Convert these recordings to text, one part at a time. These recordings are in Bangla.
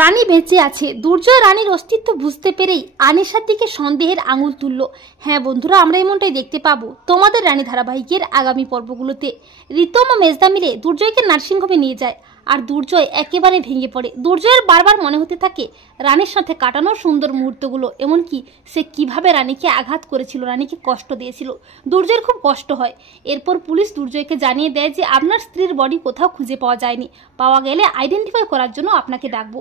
রানী বেঁচে আছে। দুর্জয় রানীর অস্তিত্ব বুঝতে পেরেই আনিশার দিকে সন্দেহের আঙুল তুলল। হ্যাঁ বন্ধুরা, আমরা এমনটাই দেখতে পাবো তোমাদের রানী ধারাবাহিকের আগামী পর্বগুলোতে। রিতম ও মেজদা মিলে দুর্জয়কে নার্সিংহোমে নিয়ে যায়, আর দুর্জয় একেবারে ভেঙে পড়ে। দুর্জয়ের বারবার মনে হতে থাকে রানীর সাথে কাটানো সুন্দর মুহূর্তগুলো, এমনকি সে কিভাবে রানীকে আঘাত করেছিল, রানীকে কষ্ট দিয়েছিল। দুর্জয়ের খুব কষ্ট হয়। এরপর পুলিশ দুর্জয়কে জানিয়ে দেয় যে আপনার স্ত্রীর বডি কোথাও খুঁজে পাওয়া যায়নি, পাওয়া গেলে আইডেন্টিফাই করার জন্য আপনাকে ডাকবো।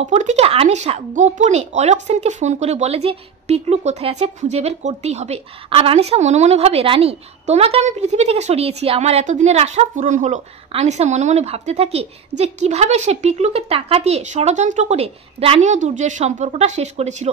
অপরদিকে আনিশা গোপনে অলোক সেনকে ফোন করে বলে যে পিকলু কোথায় আছে খুঁজে বের করতেই হবে। আর আনিশা মনে মনে ভাবে, রানী তোমাকে আমি পৃথিবী থেকে সরিয়েছি, আমার এতদিনের আশা পূরণ হলো। আনিশা মনে মনে ভাবতে থাকে যে কিভাবে সে পিকলুকে টাকা দিয়ে ষড়যন্ত্র করে রানী ও দুর্জয়ের সম্পর্কটা শেষ করেছিল।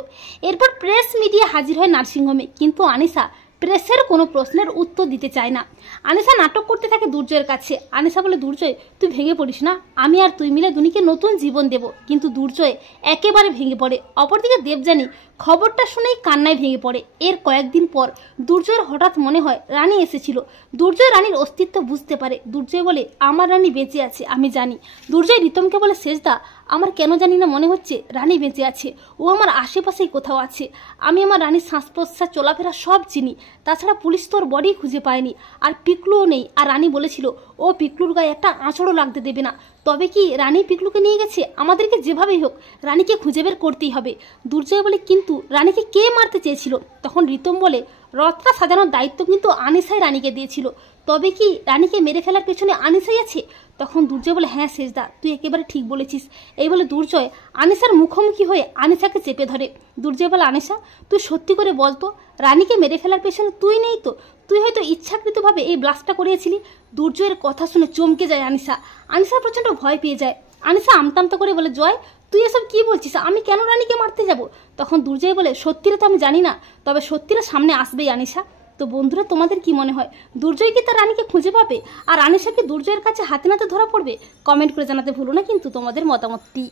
এরপর প্রেস মিডিয়া হাজির হয় নার্সিংহোমে, কিন্তু আনিশা প্রেসের কোনো প্রশ্নের উত্তর দিতে চায় না। আনিশা নাটক করতে থাকে দুর্জয়ের কাছে। আনিশা বলে, দুর্জয় তুই ভেঙে পড়িস না, আমি আর তুই মিলে দুনিকে নতুন জীবন দেব। কিন্তু দুর্জয় একেবারে ভেঙে পড়ে। অপরদিকে দেবযানী খবরটা শুনেই কান্নায় ভেঙে পড়ে। এর কয়েকদিন পর দুর্জয়ের হঠাৎ মনে হয় রানী এসেছিল। দুর্জয় রানীর অস্তিত্ব বুঝতে পারে। দুর্জয় বলে, আমার রানী বেঁচে আছে, আমি জানি। দুর্জয় রিতমকে বলে, শেষদা আমার কেন জানি না মনে হচ্ছে রানী বেঁচে আছে, ও আমার আশেপাশেই কোথাও আছে। আমি আমার রানীর শ্বাস প্রশ্বাস চলাফেরা সব চিনি, তাছাড়া পুলিশ তোর বডি খুঁজে পায়নি, আর পিকলুও নেই। আর রানী বলেছিল ও পিকলুর গায়ে একটা আঁচড়ও লাগতে দেবে না। তবে কি রানী পিকলুকে নিয়ে গেছে? আমাদেরকে যেভাবেই হোক রানীকে খুঁজে বের করতেই হবে। দুর্জয় বলে, কিন্তু রানীকে কে মারতে চেয়েছিল? তখন রিতম বলে, রথটা সাজানোর দায়িত্ব কিন্তু আনিশাই রানীকে দিয়েছিল। তবে কি রানীকে মেরে ফেলার পেছনে আনিশাই আছে? তখন দুর্জয় বলে, হ্যাঁ শেষদা তুই একেবারে ঠিক বলেছিস। এই বলে দুর্জয় আনিশার মুখোমুখি হয়ে আনিশাকে চেপে ধরে। দুর্জয় বলে, আনিশা তুই সত্যি করে বলতো রানীকে মেরে ফেলার পেছনে তুই নেই তো? তুই হয়তো ইচ্ছাকৃতভাবে এই ব্লাস্টটা করিয়েছিলি। দুর্জয়ের কথা শুনে চমকে যায় আনিশা। আনিশা প্রচন্ড ভয় পেয়ে যায়। আনিশা আমতামতা করে বলে, জয় তুই এসব কি বলছিস? আমি কেন রানীকে মারতে যাব? তখন দুর্জয় বলে, সত্যিটা তো আমি জানি না, তবে সত্যিটা সামনে আসবেই আনিশা। তো বন্ধুরা, তোমাদের কি মনে হয় দুর্জয় কি তার রানীকে খুঁজে পাবে, আর আনিশা কি দুর্জয়ের কাছে হাতে নাতে ধরা পড়বে? কমেন্ট করে জানাতে ভুলো না কিন্তু তোমাদের মতামতটি।